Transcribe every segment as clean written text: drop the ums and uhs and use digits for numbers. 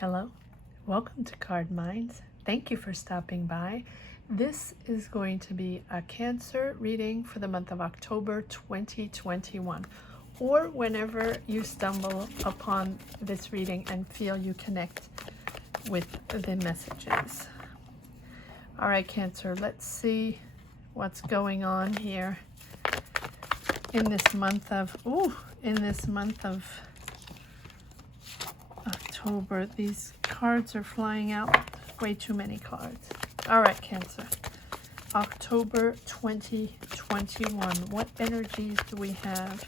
Hello, welcome to Card Minds. Thank you for stopping by. This is going to be a Cancer reading for the month of October 2021, or whenever you stumble upon this reading and feel you connect with the messages. All right, Cancer, let's see what's going on here in this month of October. These cards are flying out. Way too many cards. All right, Cancer. October 2021. What energies do we have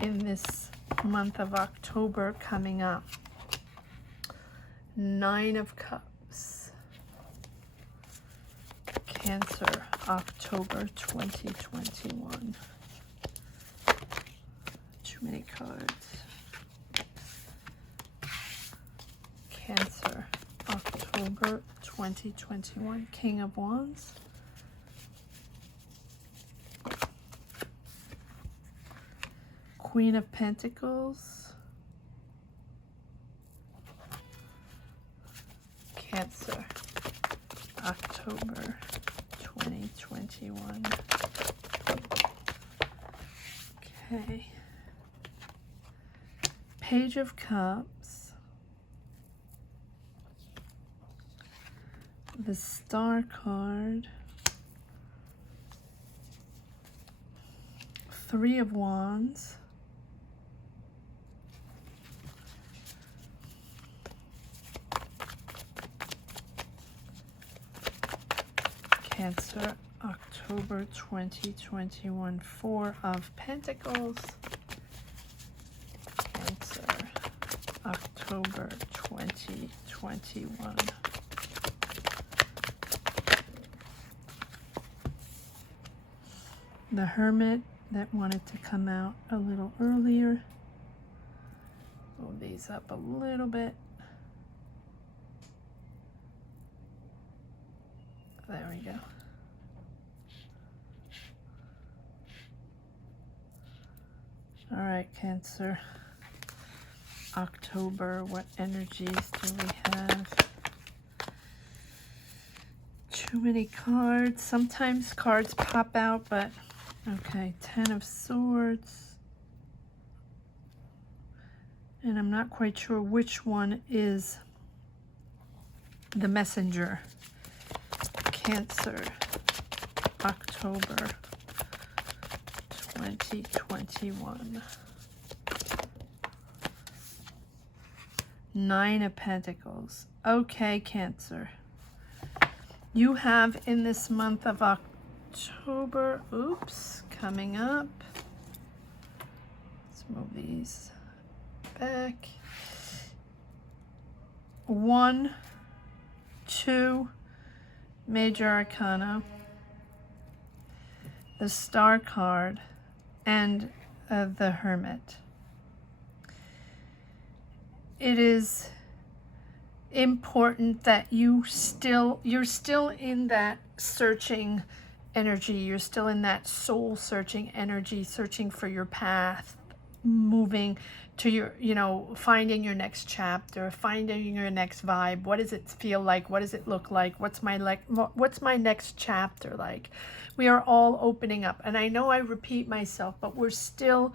in this month of October coming up? 9 of Cups. Cancer, October 2021. Too many cards. Cancer, October 2021. King of Wands. Queen of Pentacles. Cancer, October 2021. Okay. Page of Cups. The Star card, 3 of Wands, Cancer, October 2021, 4 of Pentacles, Cancer, October 2021. The Hermit that wanted to come out a little earlier. Move these up a little bit. There we go. All right, Cancer. October, what energies do we have? Too many cards. Sometimes cards pop out, but okay, 10 of Swords. And I'm not quite sure which one is the messenger. Cancer, October 2021. 9 of Pentacles. Okay, Cancer. You have in this month of October, coming up. Let's move these back. 1, 2 Major Arcana, the Star card, and the Hermit. It is important that you're still in that searching energy. You're still in that soul searching energy, searching for your path, moving to your, finding your next chapter, finding your next vibe. What does it feel like? What does it look like? What's my next chapter like? We are all opening up. And I know I repeat myself, but we're still,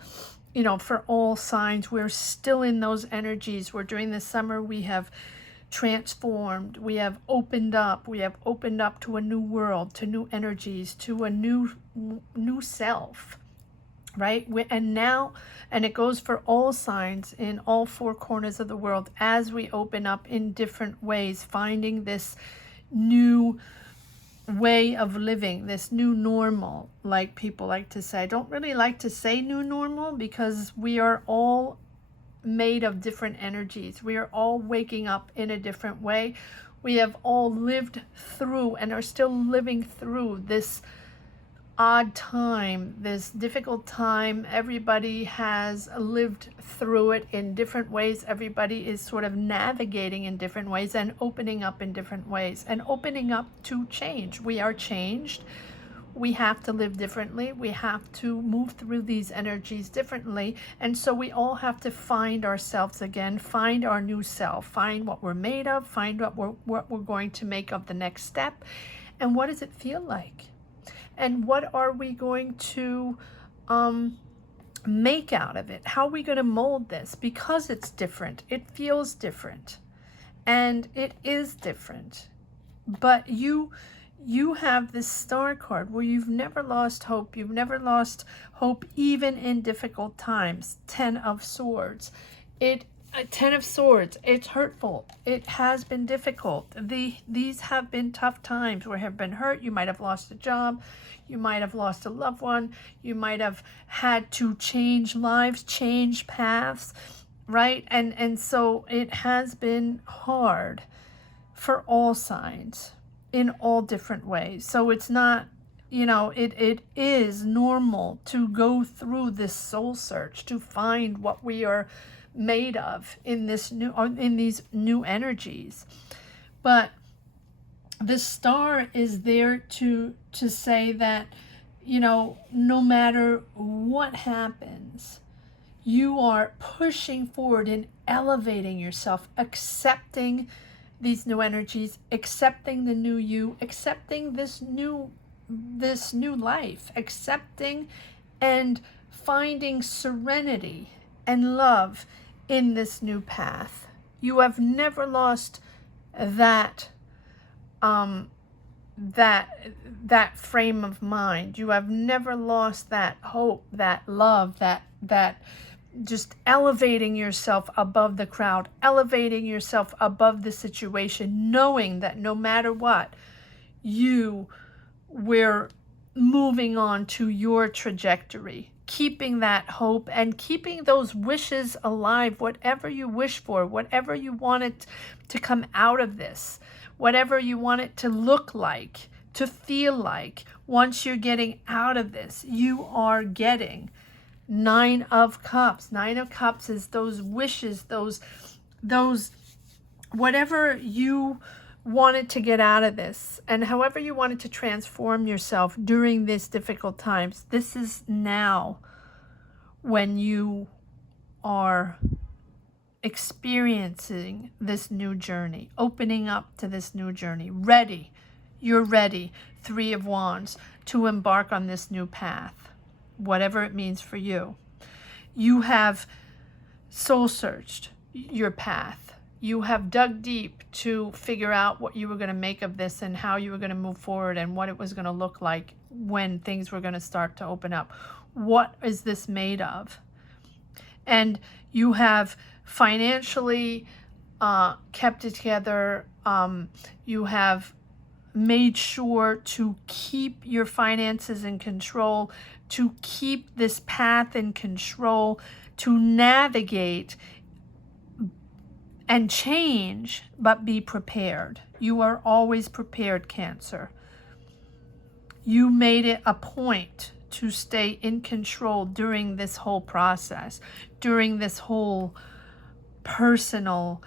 for all signs, we're still in those energies. We're during the summer, we have transformed, we have opened up to a new world, to new energies, to a new self, right? And it goes for all signs in all 4 corners of the world, as we open up in different ways, finding this new way of living, this new normal, like people like to say. I don't really like to say new normal, because we are all made of different energies. We are all waking up in a different way. We have all lived through and are still living through this odd time, this difficult time. Everybody has lived through it in different ways. Everybody is sort of navigating in different ways and opening up in different ways and opening up to change. We are changed. we have to live differently. We have to move through these energies differently. And so we all have to find ourselves again, find our new self, find what we're made of, find what we're going to make of the next step. And what does it feel like? And what are we going to make out of it? How are we going to mold this? Because it's different. It feels different. And it is different. But you have this star card where you've never lost hope. You've never lost hope even in difficult times. 10 of Swords. 10 of Swords. It's hurtful. It has been difficult. These have been tough times where you have been hurt. You might have lost a job. You might have lost a loved one. You might have had to change lives, change paths, right? And so it has been hard for all signs in all different ways. So it's not, it is normal to go through this soul search to find what we are made of in these new energies. But the star is there to say that, no matter what happens, you are pushing forward and elevating yourself, accepting these new energies, accepting the new you, accepting this new life, accepting and finding serenity and love in this new path. You have never lost that frame of mind. You have never lost that hope, that love, that just elevating yourself above the crowd, elevating yourself above the situation, knowing that no matter what, we're moving on to your trajectory, keeping that hope and keeping those wishes alive, whatever you wish for, whatever you want it to come out of this, whatever you want it to look like, to feel like. Once you're getting out of this, you are getting 9 of Cups. 9 of Cups is those wishes, those whatever you wanted to get out of this, and however you wanted to transform yourself during these difficult times. This is now when you are experiencing this new journey, opening up to this new journey, ready. You're ready, 3 of Wands, to embark on this new path, whatever it means for you. You have soul searched your path. You have dug deep to figure out what you were going to make of this and how you were going to move forward and what it was going to look like when things were going to start to open up. What is this made of? And you have financially kept it together. You have made sure to keep your finances in control, to keep this path in control, to navigate and change, but be prepared. You are always prepared, Cancer. You made it a point to stay in control during this whole process, during this whole personal,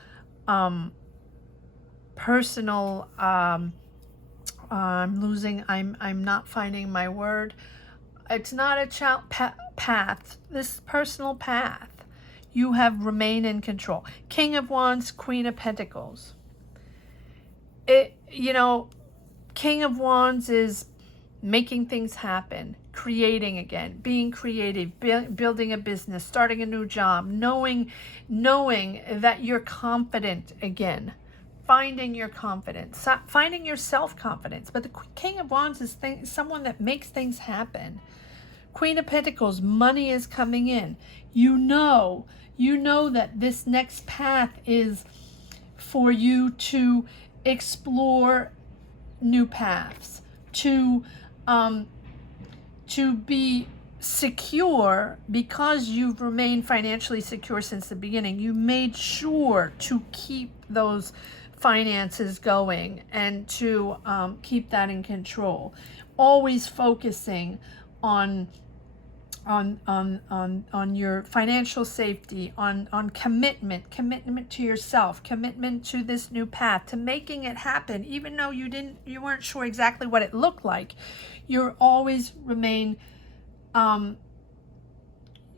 I'm not finding my word. It's not a path, this personal path. You have remained in control. King of Wands, Queen of Pentacles. King of Wands is making things happen, creating again, being creative, building a business, starting a new job, knowing that you're confident again, finding your confidence, finding your self-confidence. But the King of Wands is someone that makes things happen. Queen of Pentacles, money is coming in. You know that this next path is for you to explore new paths, to be secure, because you've remained financially secure since the beginning. You made sure to keep those finances going and to keep that in control. Always focusing on on your financial safety, on commitment to yourself, commitment to this new path, to making it happen, even though you weren't sure exactly what it looked like. You always remain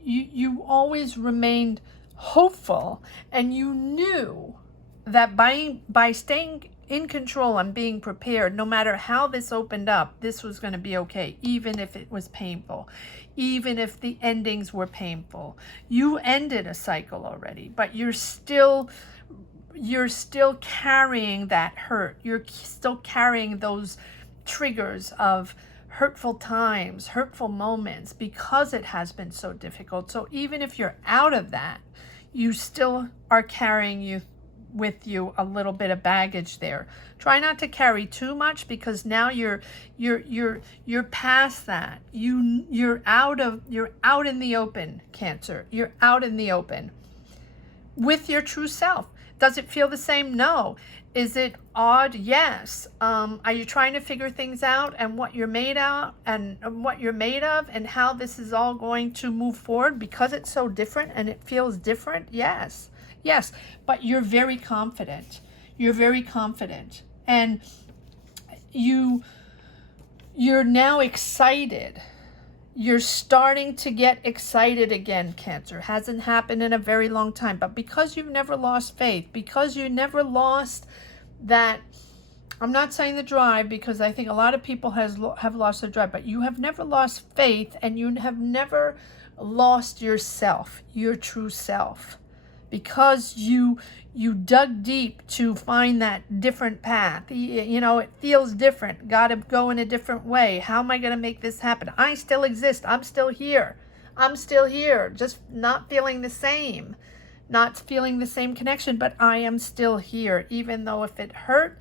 you always remained hopeful, and you knew that by staying in control and being prepared, no matter how this opened up, this was going to be okay, even if it was painful, even if the endings were painful. You ended a cycle already, but you're still carrying that hurt. You're still carrying those triggers of hurtful times, hurtful moments, because it has been so difficult. So even if you're out of that, you still are carrying with you a little bit of baggage there. Try not to carry too much, because now you're past that. You're out in the open, Cancer. You're out in the open with your true self. Does it feel the same? No. Is it odd? Yes. Are you trying to figure things out, and what you're made out, and what you're made of, and how this is all going to move forward because it's so different and it feels different? Yes. Yes. But you're very confident. You're very confident. And you're now excited. You're starting to get excited again, Cancer. Hasn't happened in a very long time. But because you've never lost faith, because you never lost that, I'm not saying the drive, because I think a lot of people have lost their drive, but you have never lost faith, and you have never lost yourself, your true self, because you dug deep to find that different path. It feels different. Got to go in a different way. How am I going to make this happen? I still exist. I'm still here. I'm still here. Just not feeling the same. Not feeling the same connection, but I am still here. Even though if it hurt,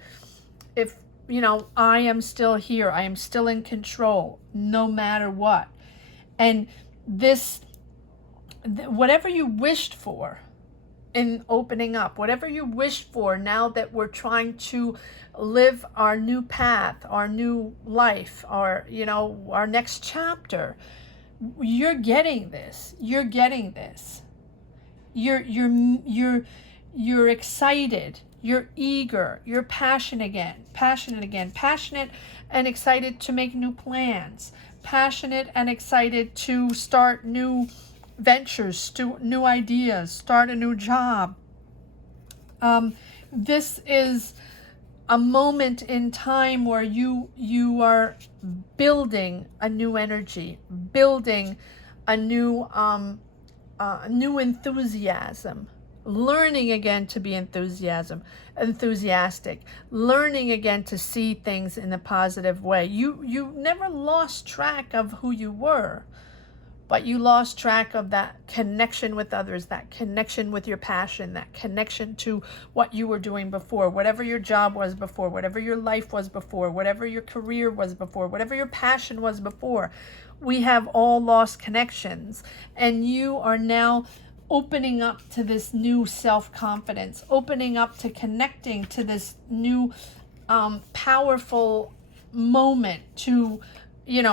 I am still here. I am still in control, no matter what. And whatever you wished for in opening up, whatever you wish for, now that we're trying to live our new path, our new life, our next chapter, you're getting this. You're getting this. You're excited. You're eager. You're passionate and excited to make new plans. Passionate and excited to start new ventures, to new ideas, start a new job. This is a moment in time where you are building a new energy, building a new enthusiasm, learning again to be enthusiastic, learning again to see things in a positive way. You never lost track of who you were, but you lost track of that connection with others, that connection with your passion, that connection to what you were doing before, whatever your job was before, whatever your life was before, whatever your career was before, whatever your passion was before. We have all lost connections, and you are now opening up to this new self-confidence, opening up to connecting to this new powerful moment to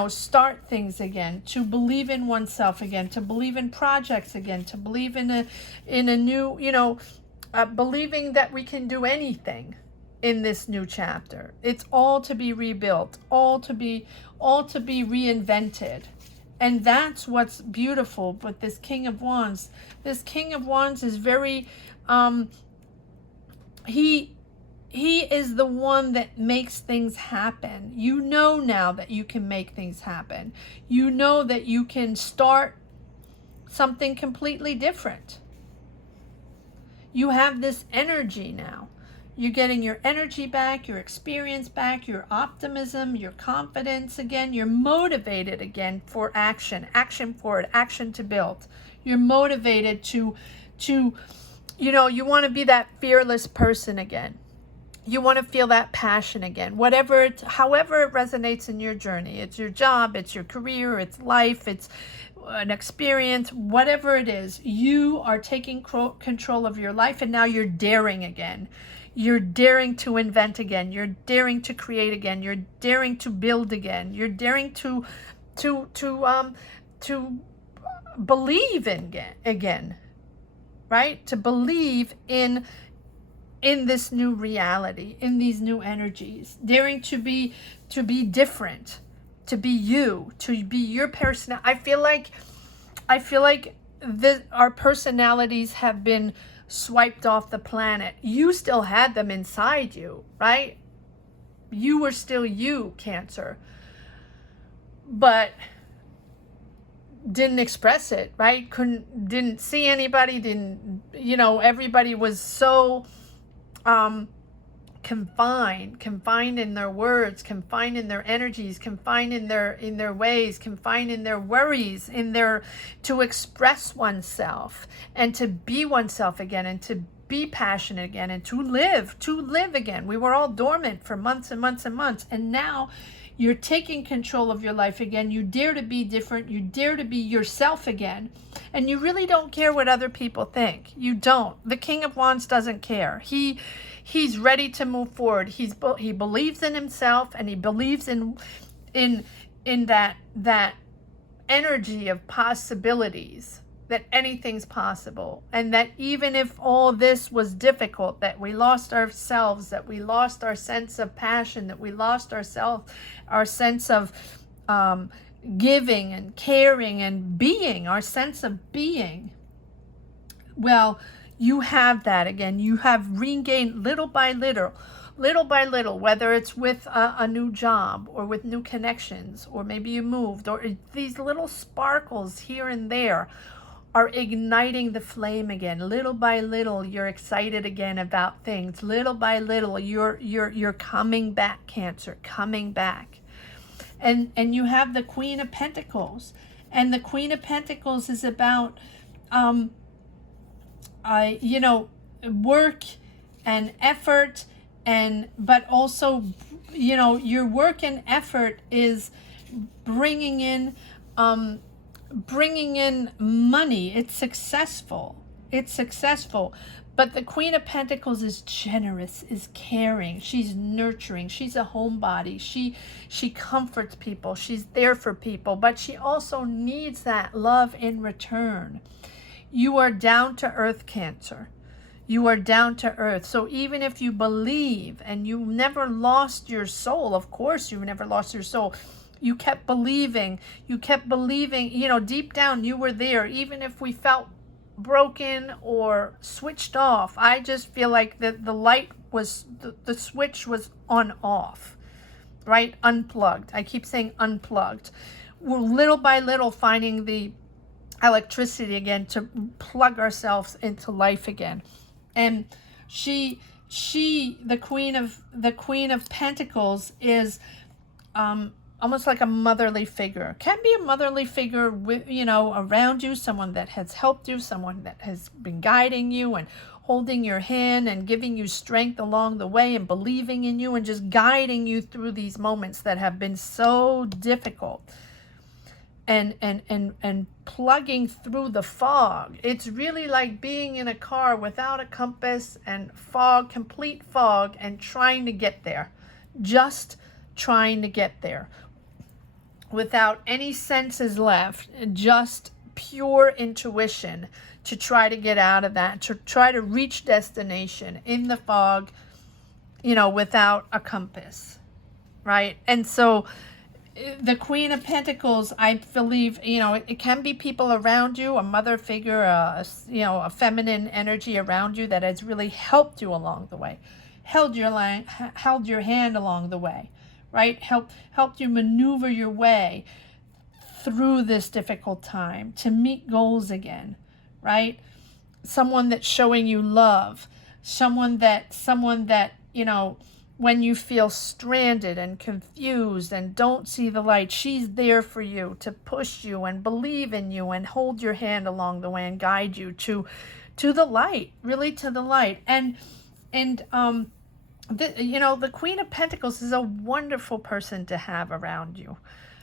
start things again, to believe in oneself again, to believe in projects again, to believe in a new, believing that we can do anything in this new chapter. It's all to be rebuilt, all to be reinvented. And that's what's beautiful with this King of Wands. This King of Wands is very, he is the one that makes things happen. You know now that you can make things happen. You know that you can start something completely different. You have this energy now. You're getting your energy back, your experience back, your optimism, your confidence again. You're motivated again for action forward, action to build. You're motivated to you want to be that fearless person again. You want to feel that passion again. However it resonates in your journey. It's your job, it's your career, it's life, it's an experience, whatever it is. You are taking control of your life, and now you're daring again. You're daring to invent again. You're daring to create again. You're daring to build again. You're daring to believe in again, right? To believe in this new reality, in these new energies, daring to be different, to be you, to be your person. I feel like our personalities have been swiped off the planet. You still had them inside you, right? You were still you, Cancer, but didn't express it, right? Didn't see anybody, everybody was so confined in their words, confined in their energies, confined in their ways, confined in their worries, to express oneself and to be oneself again, and to be passionate again, and to live again. We were all dormant for months and months and months, and now you're taking control of your life again. You dare to be different. You dare to be yourself again. And you really don't care what other people think. You don't. The King of Wands doesn't care. He's ready to move forward. He believes in himself, and he believes in that energy of possibilities, that anything's possible, and that even if all this was difficult, that we lost ourselves, that we lost our sense of passion, that we lost our sense of giving and caring and being, our sense of being, well, you have that again. You have regained little by little, whether it's with a new job or with new connections, or maybe you moved, or these little sparkles here and there are igniting the flame again. Little by little, you're excited again about things. Little by little, you're coming back, Cancer, coming back. And you have the Queen of Pentacles, and the Queen of Pentacles is about work and effort, but also, your work and effort is bringing in money. It's successful. But the Queen of Pentacles is generous, is caring, she's nurturing, she's a homebody, she comforts people, she's there for people, but she also needs that love in return. You are down to earth, Cancer. You are down to earth. So even if you believe, and you never lost your soul, of course you never lost your soul, you kept believing, deep down you were there, even if we felt broken or switched off. I just feel like the light was, the switch was on off, right? Unplugged. I keep saying unplugged. We're little by little finding the electricity again to plug ourselves into life again. And she the Queen of Pentacles is almost like a motherly figure. Can be a motherly figure with, around you, someone that has helped you, someone that has been guiding you and holding your hand and giving you strength along the way and believing in you and just guiding you through these moments that have been so difficult. And plugging through the fog. It's really like being in a car without a compass and fog, complete fog, and trying to get there. Just trying to get there. Without any senses left, just pure intuition to try to get out of that, to try to reach destination in the fog, without a compass, right? And so the Queen of Pentacles, I believe, it can be people around you, a mother figure, a feminine energy around you that has really helped you along the way, held your hand along the way, right? Helped you maneuver your way through this difficult time to meet goals again, right? Someone that's showing you love, someone that, when you feel stranded and confused and don't see the light, she's there for you to push you and believe in you and hold your hand along the way and guide you to the light, really to the light. The Queen of Pentacles is a wonderful person to have around you.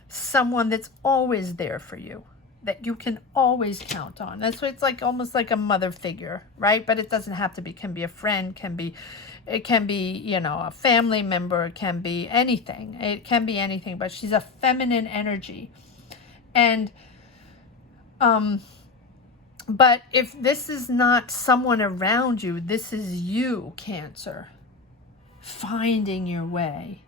Someone that's always there for you, that you can always count on. That's why it's like almost like a mother figure, right? But it doesn't have to be. It can be a friend, it can be, a family member, it can be anything. It can be anything, but she's a feminine energy. And But if this is not someone around you, this is you, Cancer, finding your way,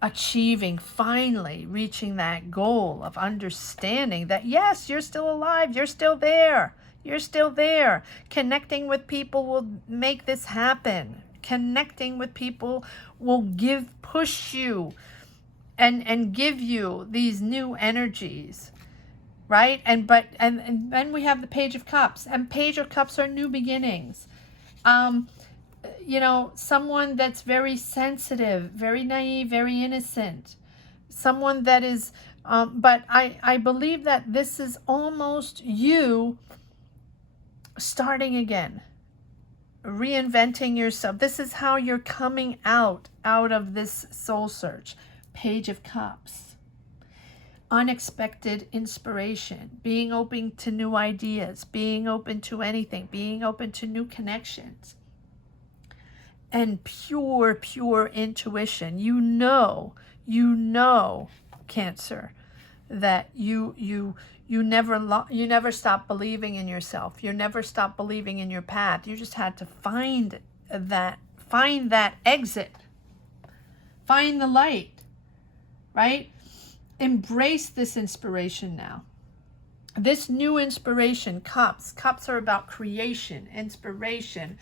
achieving, finally reaching that goal of understanding that, yes, you're still alive, you're still there, you're still there. Connecting with people will make this happen. Connecting with people will push you and give you these new energies, right? And then we have the Page of Cups, and Page of Cups are new beginnings. You know, someone that's very sensitive, very naive, very innocent, someone that is, but I believe that this is almost you starting again, reinventing yourself. This is how you're coming out of this soul search. Page of Cups. Unexpected inspiration, being open to new ideas, being open to anything, being open to new connections. And pure intuition. You know, Cancer, that you never stop believing in yourself. You never stop believing in your path. You just had to find that exit. Find the light, right? Embrace this inspiration now. This new inspiration, cups are about creation, inspiration.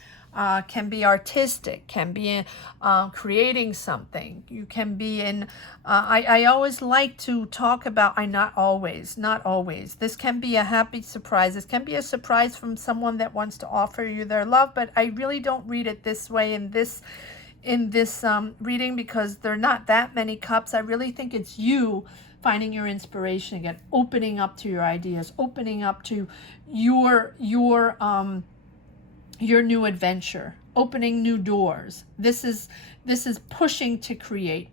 Can be artistic, can be creating something. You can be in, I always like to talk about, not always. This can be a happy surprise. This can be a surprise from someone that wants to offer you their love, but I really don't read it this way in this reading, because there are not that many cups. I really think it's you finding your inspiration again, opening up to your ideas, opening up to your new adventure, opening new doors. This is pushing to create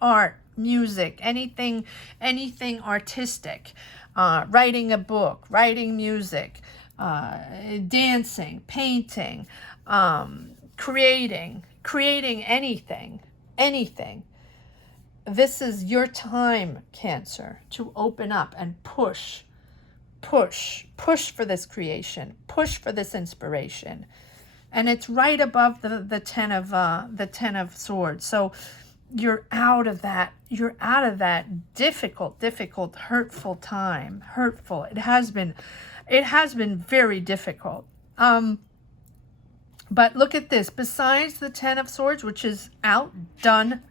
art, music, anything artistic, writing a book, writing music, dancing, painting, creating anything. This is your time, Cancer, to open up and push for this creation, push for this inspiration. And it's right above the 10 of swords. So you're out of that difficult, hurtful time. It has been very difficult. But look at this. Besides the 10 of swords, which is out, done.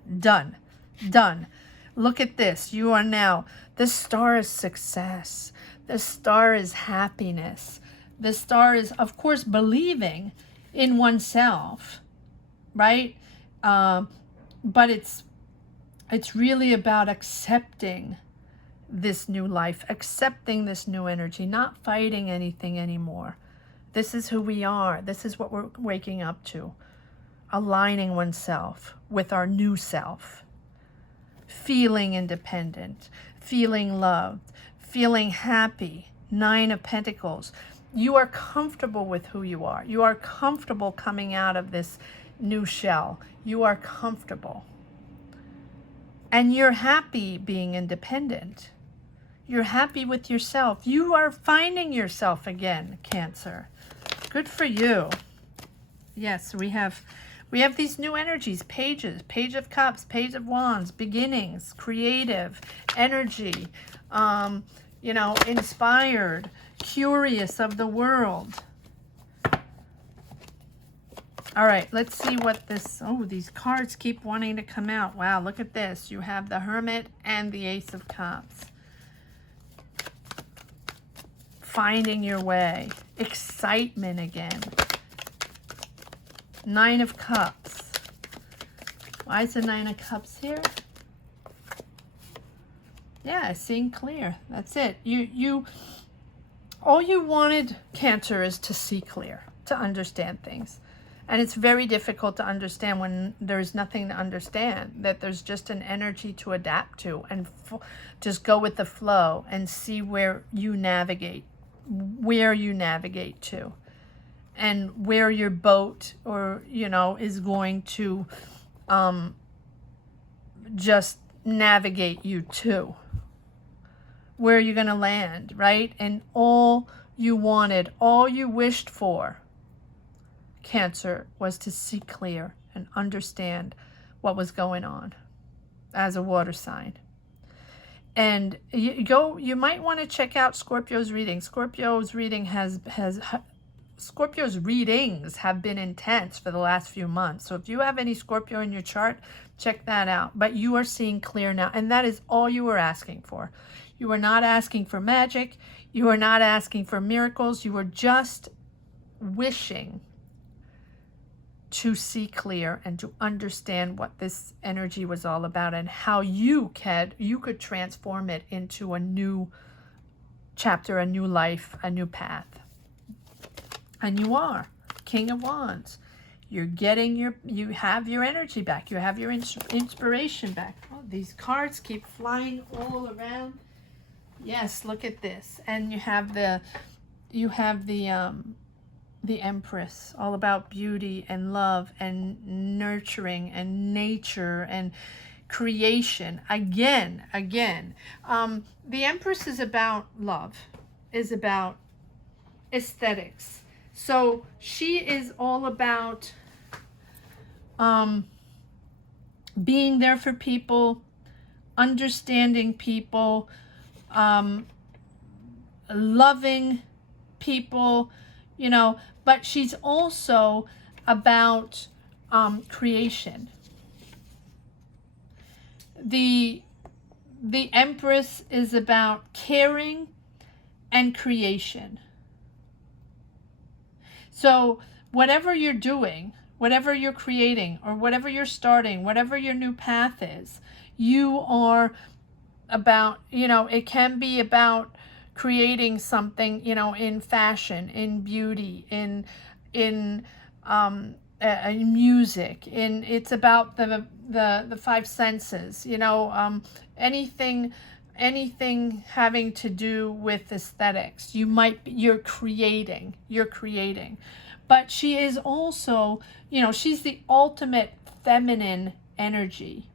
Look at this. You are now, the star is success. The star is happiness. The star is, of course, believing in oneself, right? But it's really about accepting this new life, accepting this new energy, not fighting anything anymore. This is who we are. This is what we're waking up to. Aligning oneself with our new self. Feeling independent, feeling loved, feeling happy. 9 of Pentacles. You are comfortable with who you are. You are comfortable coming out of this new shell. You are comfortable. And you're happy being independent. You're happy with yourself. You are finding yourself again, Cancer. Good for you. Yes, we have these new energies, pages, Page of Cups, Page of Wands, beginnings, creative, energy, inspired, curious of the world. All right, let's see what this, these cards keep wanting to come out. Wow, look at this. You have the Hermit and the Ace of Cups. Finding your way, excitement again. 9 of Cups. Why is the 9 of Cups here? Yeah, seeing clear. That's it. All you wanted, Cancer, is to see clear, to understand things. And it's very difficult to understand when there's nothing to understand, that there's just an energy to adapt to and just go with the flow and see where you navigate to. And where your boat is going to just navigate you to. where you're going to land, right? And all you wanted, all you wished for, Cancer, was to see clear and understand what was going on as a water sign. And you might want to check out Scorpio's reading. Scorpio's readings have been intense for the last few months. So if you have any Scorpio in your chart, check that out. But you are seeing clear now, and that is all you were asking for. You were not asking for magic. You were not asking for miracles. You were just wishing to see clear and to understand what this energy was all about, and how you could transform it into a new chapter, a new life, a new path. And you are King of Wands. You're getting you have your energy back. You have your inspiration back. Oh, these cards keep flying all around. Yes, look at this. And you have the Empress, all about beauty and love and nurturing and nature and creation. Again, the Empress is about love, is about aesthetics. So she is all about being there for people, understanding people, loving people, you know, but she's also about creation. The Empress is about caring and creation. So whatever you're doing, whatever you're creating, or whatever you're starting, whatever your new path is, you are about, you know, it can be about creating something, you know, in fashion, in beauty, in music, it's about the five senses, you know, anything having to do with aesthetics. You're creating. But she is also, you know, she's the ultimate feminine energy.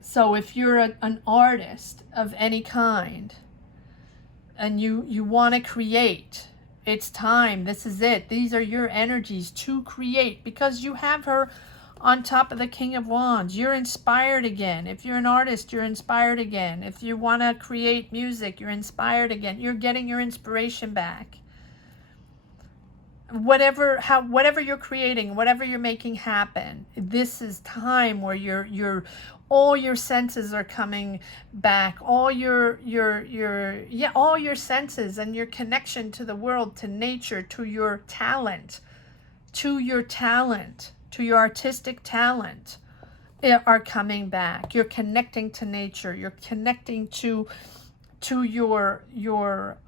So if you're an artist of any kind and you want to create, it's time. This is it. These are your energies to create, because you have her on top of the King of Wands. You're inspired again. If you're an artist, you're inspired again. If you want to create music, you're inspired again. You're getting your inspiration back. Whatever you're creating, whatever you're making happen, this is time where you're all your senses are coming back. All your senses and your connection to the world, to nature, to your talent, to your artistic talent are coming back. You're connecting to nature. You're connecting to your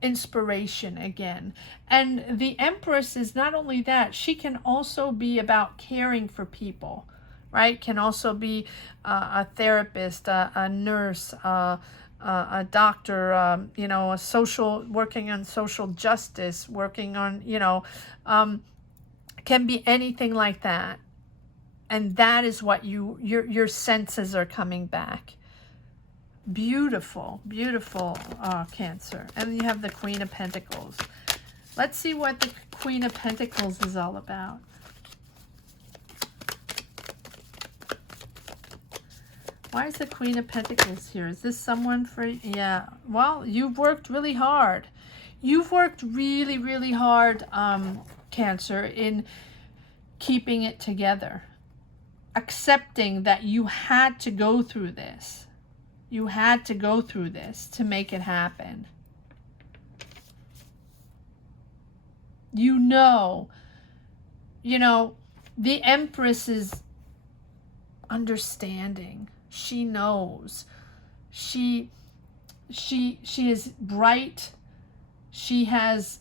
inspiration again. And the Empress is not only that, she can also be about caring for people, right? Can also be a therapist, a nurse, a doctor, you know, working on social justice, working on, you know, can be anything like that. And that is what your senses are coming back. Beautiful, beautiful, Cancer. And you have the Queen of Pentacles. Let's see what the Queen of Pentacles is all about. Why is the Queen of Pentacles here? Is this someone for... Yeah, well, you've worked really hard. You've worked really, really hard, Cancer, in keeping it together. Accepting that you had to go through this. You had to go through this to make it happen. You know, the Empress is understanding. She knows. She is bright. She has,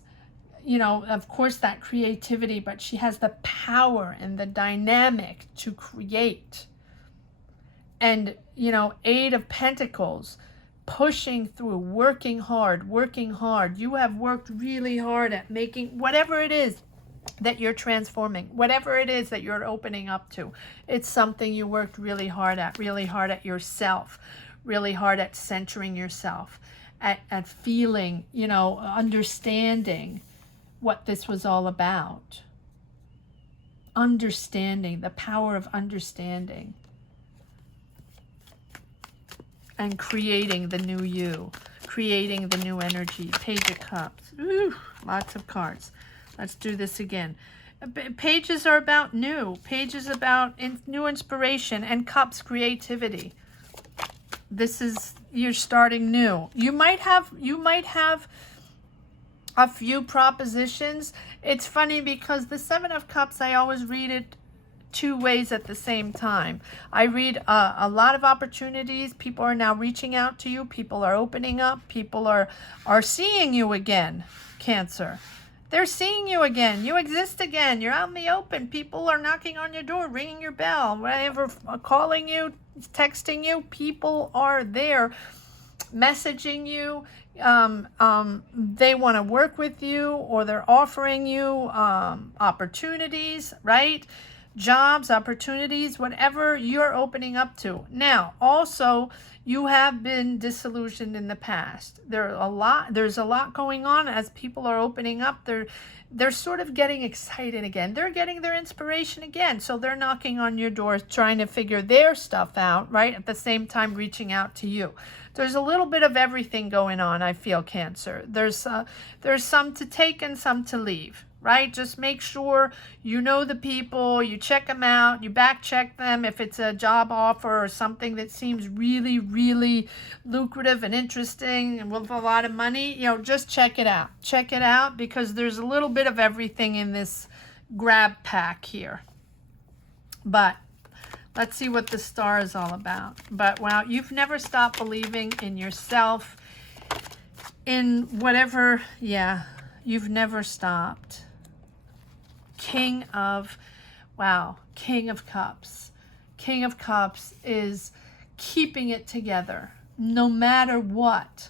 of course, that creativity, but she has the power and the dynamic to create. And, Eight of Pentacles, pushing through, working hard. You have worked really hard at making whatever it is that you're transforming, whatever it is that you're opening up to. It's something you worked really hard at yourself, really hard at centering yourself, at feeling, you know, understanding what this was all about. Understanding, the power of understanding. And creating the new you. Creating the new energy. Page of Cups. Ooh, lots of cards. Let's do this again. Pages are about new. Pages about new inspiration. And Cups, creativity. This is, you're starting new. You might have a few propositions. It's funny because the Seven of Cups, I always read it two ways at the same time. I read a lot of opportunities. People are now reaching out to you. People are opening up. People are seeing you again, Cancer. They're seeing you again. You exist again. You're out in the open. People are knocking on your door, ringing your bell, whatever, calling you, texting you. People are there messaging you. They want to work with you, or they're offering you opportunities, right? Jobs, opportunities, whatever you're opening up to. Now, also, you have been disillusioned in the past. There's a lot going on as people are opening up. They're sort of getting excited again. They're getting their inspiration again. So they're knocking on your door, trying to figure their stuff out, right? At the same time, reaching out to you. There's a little bit of everything going on, I feel, Cancer. There's some to take and some to leave, right? Just make sure you know the people, you check them out, you back check them. If it's a job offer or something that seems really, really lucrative and interesting and with a lot of money, you know, just check it out. Check it out, because there's a little bit of everything in this grab pack here. But let's see what the star is all about. But wow, you've never stopped believing in yourself, in whatever, yeah, you've never stopped. King of Cups. King of Cups is keeping it together. No matter what,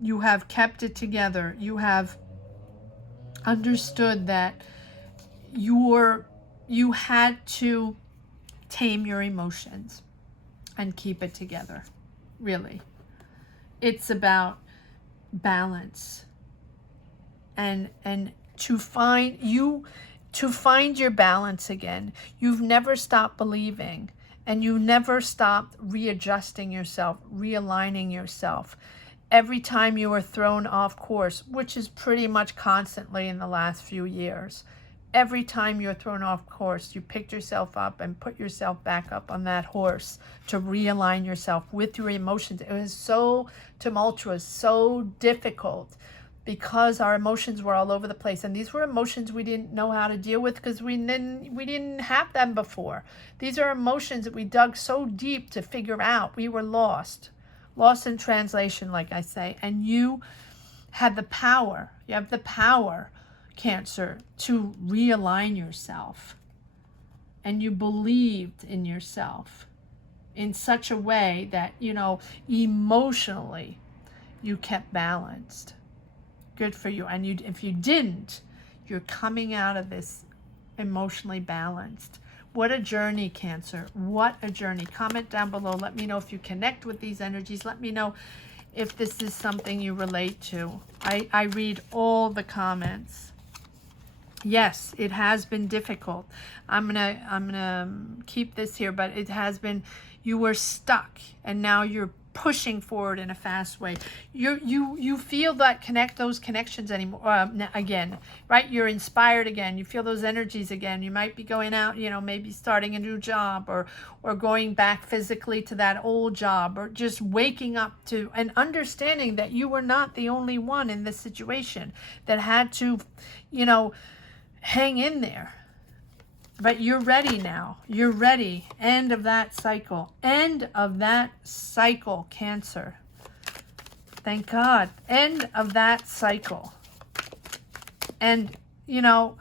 you have kept it together. You have understood that you had to tame your emotions and keep it together. Really. It's about balance. And to find your balance again. You've never stopped believing, and you never stopped readjusting yourself, realigning yourself. Every time you were thrown off course, which is pretty much constantly in the last few years, every time you're thrown off course, you picked yourself up and put yourself back up on that horse to realign yourself with your emotions. It was so tumultuous, so difficult, because our emotions were all over the place. And these were emotions we didn't know how to deal with, because we didn't have them before. These are emotions that we dug so deep to figure out. We were lost in translation, like I say. And you had the power. You have the power, Cancer, to realign yourself. And you believed in yourself in such a way that, you know, emotionally you kept balanced. Good for you. And if you didn't, you're coming out of this emotionally balanced. What a journey, Cancer. What a journey. Comment down below. Let me know if you connect with these energies. Let me know if this is something you relate to. I read all the comments. Yes, it has been difficult. I'm gonna keep this here, but it has been, you were stuck and now you're pushing forward in a fast way. You feel that those connections anymore again, right? You're inspired again. You feel those energies again. You might be going out, you know, maybe starting a new job, or going back physically to that old job, or just waking up to and understanding that you were not the only one in this situation that had to, you know, hang in there. But you're ready now. You're ready. End of that cycle. End of that cycle, Cancer. Thank God. End of that cycle. And, you know,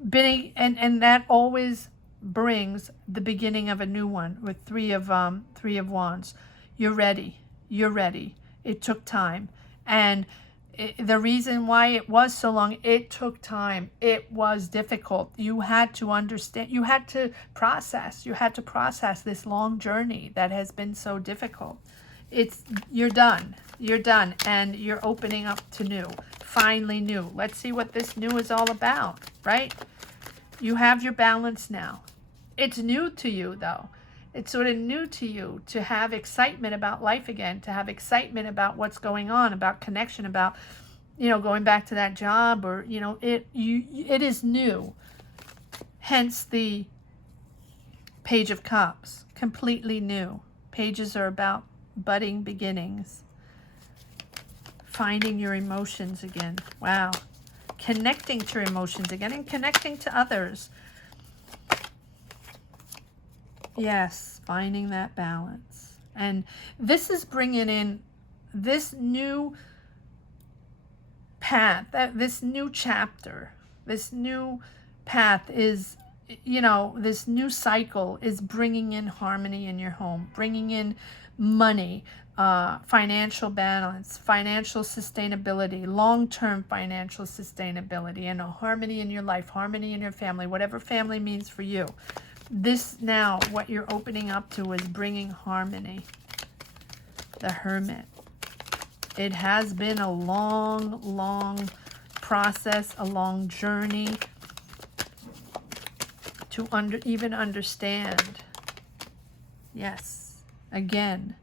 and that always brings the beginning of a new one with Three of Wands. You're ready. You're ready. It took time. And The reason why it was so long, it took time. It was difficult. You had to understand, you had to process this long journey that has been so difficult. You're done. You're done, and you're opening up to new, finally new. Let's see what this new is all about, right? You have your balance now. It's new to you, though. It's sort of new to you to have excitement about life again, to have excitement about what's going on, about connection, about, going back to that job, or, it is new. Hence the Page of Cups, completely new. Pages are about budding beginnings. Finding your emotions again. Wow. Connecting to your emotions again and connecting to others. Yes, finding that balance. And this is bringing in this new path, this new chapter, this new path is, this new cycle is bringing in harmony in your home, bringing in money, financial balance, financial sustainability, long-term financial sustainability, and a harmony in your life, harmony in your family, whatever family means for you. This now, what you're opening up to, is bringing harmony. The Hermit. It has been a long, long process, a long journey to even understand. Yes, again,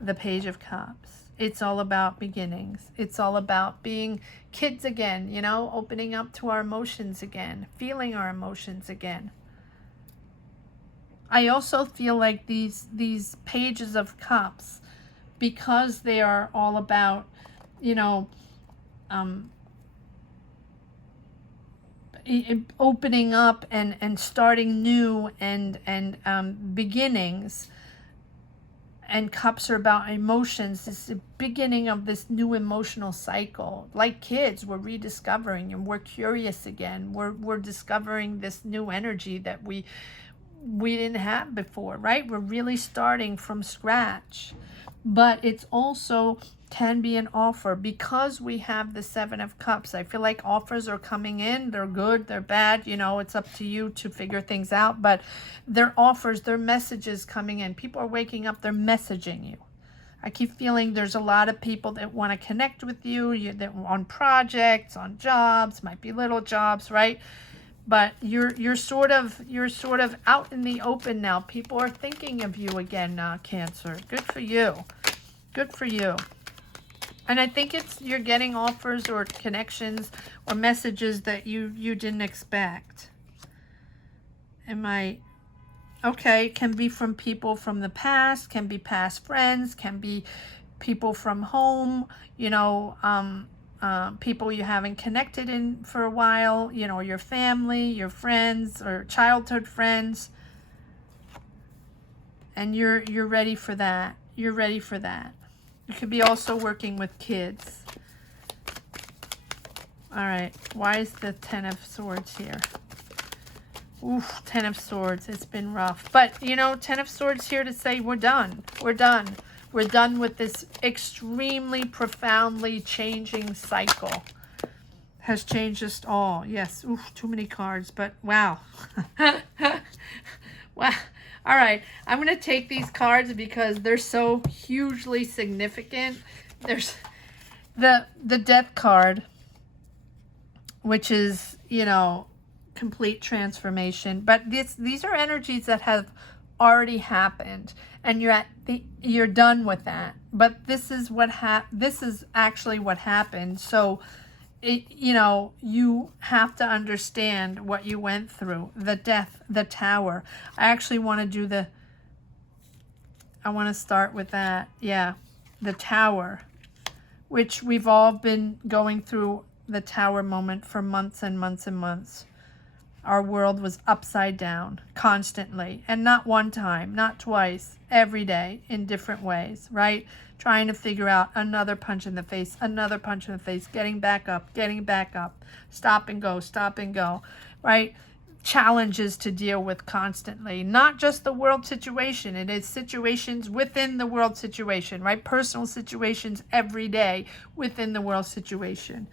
the Page of Cups. It's all about beginnings. It's all about being kids again, opening up to our emotions again, feeling our emotions again. I also feel like these Pages of Cups, because they are all about, opening up and starting new and beginnings. And cups are about emotions. It's the beginning of this new emotional cycle. Like kids, we're rediscovering and we're curious again. We're discovering this new energy that we didn't have before, right? We're really starting from scratch. But it's also can be an offer, because we have the Seven of Cups. I feel like offers are coming in. They're good, they're bad, it's up to you to figure things out, but they're offers, they're messages coming in. People are waking up, they're messaging you. I keep feeling there's a lot of people that want to connect with you, that on projects, on jobs, might be little jobs, right? But you're sort of out in the open now. People are thinking of you again, Cancer. Good for you. Good for you. And I think you're getting offers or connections or messages that you didn't expect. Okay, can be from people from the past, can be past friends, can be people from home, people you haven't connected in for a while, your family, your friends, or childhood friends. And you're ready for that. You're ready for that. You could be also working with kids. All right. Why is the Ten of Swords here? Oof, Ten of Swords. It's been rough. But, Ten of Swords here to say we're done. We're done. We're done with this extremely profoundly changing cycle. Has changed us all. Yes. Oof, too many cards. But, wow. Wow. All right, I'm going to take these cards because they're so hugely significant. There's the Death card, which is, complete transformation. But these are energies that have already happened, and you're done with that. But this is this is actually what happened. So you have to understand what you went through. The Death, the Tower. I actually want to do I want to start with that. Yeah, the Tower, which we've all been going through the Tower moment for months and months and months. Our world was upside down constantly, and not one time, not twice, every day in different ways, right? Trying to figure out another punch in the face, another punch in the face, getting back up, stop and go, right? challenges to deal with constantly. Not just the world situation, it is situations within the world situation, right? Personal situations every day within the world situation.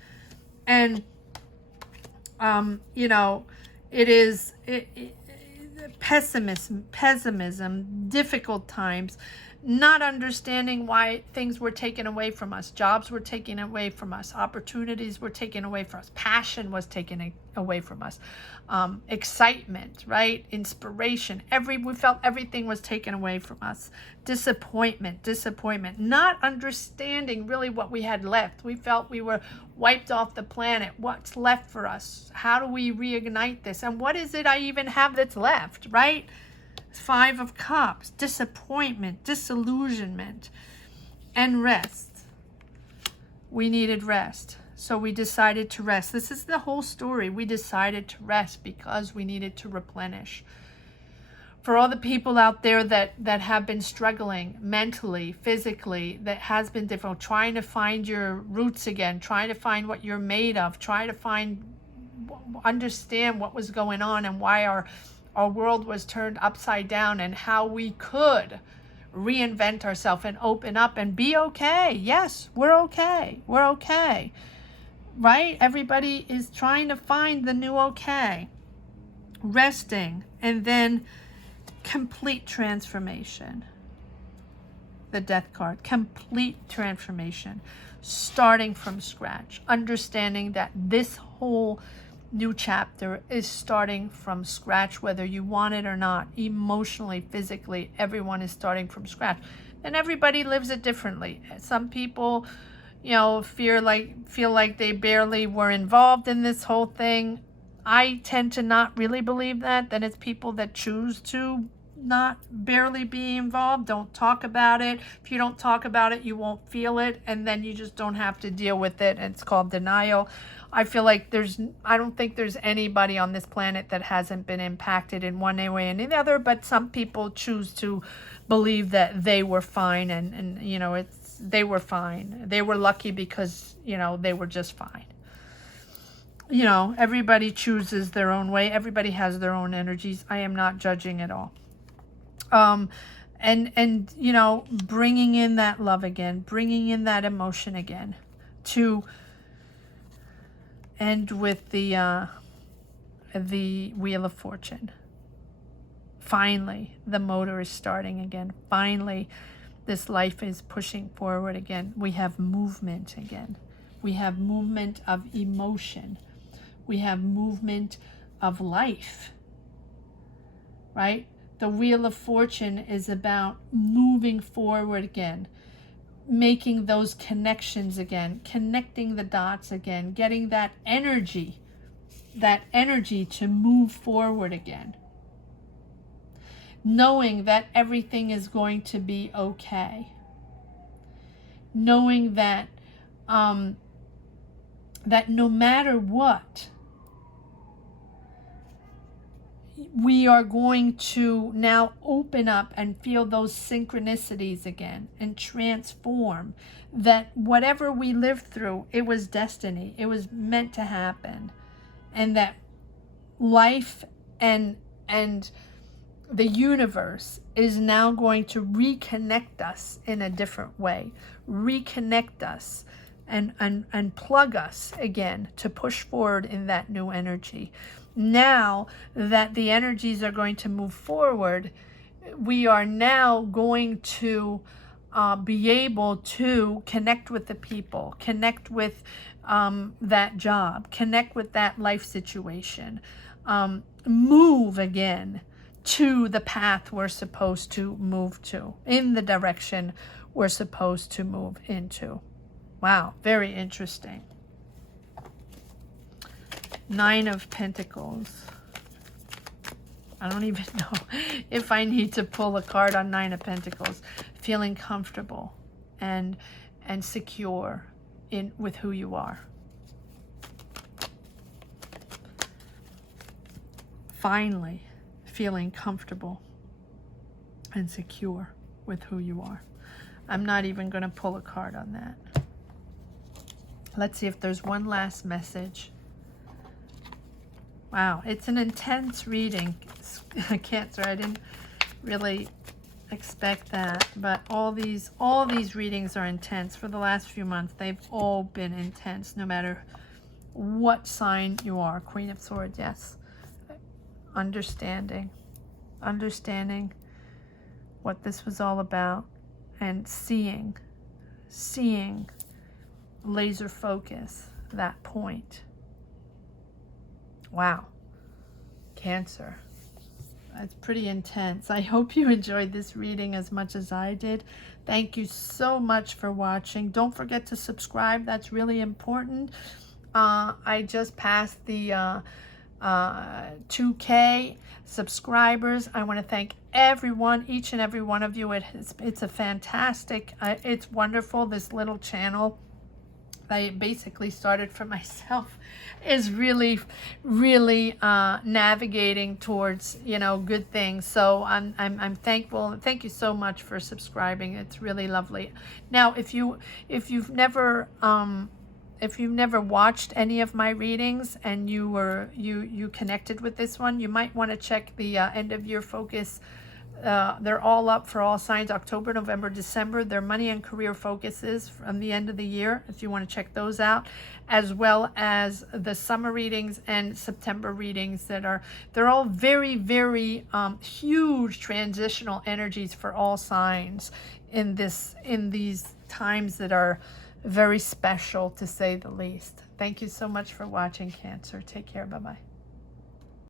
And you know, it is pessimism, difficult times, not understanding why things were taken away from us. Jobs were taken away from us. Opportunities were taken away from us. Passion was taken away from us. Excitement, right? Inspiration. We felt everything was taken away from us. Disappointment. Not understanding really what we had left. We felt we were wiped off the planet. What's left for us? How do we reignite this? And what is it I even have that's left, right? 5 of Cups, disappointment, disillusionment, and rest. We needed rest, so we decided to rest. This is the whole story. We decided to rest because we needed to replenish. For all the people out there that have been struggling mentally, physically, that has been difficult, trying to find your roots again, trying to find what you're made of, trying to understand what was going on and why our world was turned upside down, and how we could reinvent ourselves and open up and be okay. Yes, we're okay. We're okay. Right? Everybody is trying to find the new okay. Resting, and then complete transformation. The Death card. Complete transformation. Starting from scratch. Understanding that this whole new chapter is starting from scratch, whether you want it or not. Emotionally, physically, everyone is starting from scratch, and everybody lives it differently. Some people, you know, feel like they barely were involved in this whole thing. I tend to not really believe that. Then it's people that choose to not barely be involved. Don't talk about it. If you don't talk about it, you won't feel it, and then you just don't have to deal with it, and it's called denial. I feel like I don't think there's anybody on this planet that hasn't been impacted in one way or the other, but some people choose to believe that they were fine, and you know, they were fine. They were lucky because, you know, they were just fine. You know, everybody chooses their own way. Everybody has their own energies. I am not judging at all. And you know, bringing in that love again, bringing in that emotion again, to end with the Wheel of Fortune. Finally, the motor is starting again. Finally, this life is pushing forward again. We have movement again. We have movement of emotion. We have movement of life, right? The Wheel of Fortune is about moving forward again, making those connections again, connecting the dots again, getting that energy to move forward again. Knowing that everything is going to be okay. Knowing that that no matter what, we are going to now open up and feel those synchronicities again and transform. That whatever we lived through, it was destiny. It was meant to happen. And that life and the universe is now going to reconnect us in a different way. Reconnect us and plug us again to push forward in that new energy. Now that the energies are going to move forward, we are now going to be able to connect with the people, connect with that job, connect with that life situation, move again to the path we're supposed to move to, in the direction we're supposed to move into. Wow, very interesting. 9 of Pentacles. I don't even know if I need to pull a card on 9 of Pentacles. Feeling comfortable and secure with who you are. Finally, feeling comfortable and secure with who you are. I'm not even going to pull a card on that. Let's see if there's one last message Wow, it's an intense reading, Cancer. I didn't really expect that, but all these readings are intense. For the last few months, they've all been intense, no matter what sign you are. Queen of Swords, yes. Understanding what this was all about, and seeing laser focus that point. Wow, Cancer. It's pretty intense. I hope you enjoyed this reading as much as I did. Thank you so much for watching. Don't forget to subscribe. That's really important. I just passed the 2K subscribers. I want to thank everyone, each and every one of you. It's a fantastic, it's wonderful. This little channel I basically started for myself is really navigating towards, you know, good things. So I'm thankful. Thank you so much for subscribing. It's really lovely. Now, if you've never watched any of my readings and you connected with this one, you might want to check the end of year focus. They're all up for all signs, October, November, December. They're money and career focuses from the end of the year, if you want to check those out, as well as the summer readings and September readings they're all very huge transitional energies for all signs in these times that are very special, to say the least. Thank you so much for watching, Cancer. Take care. Bye-bye.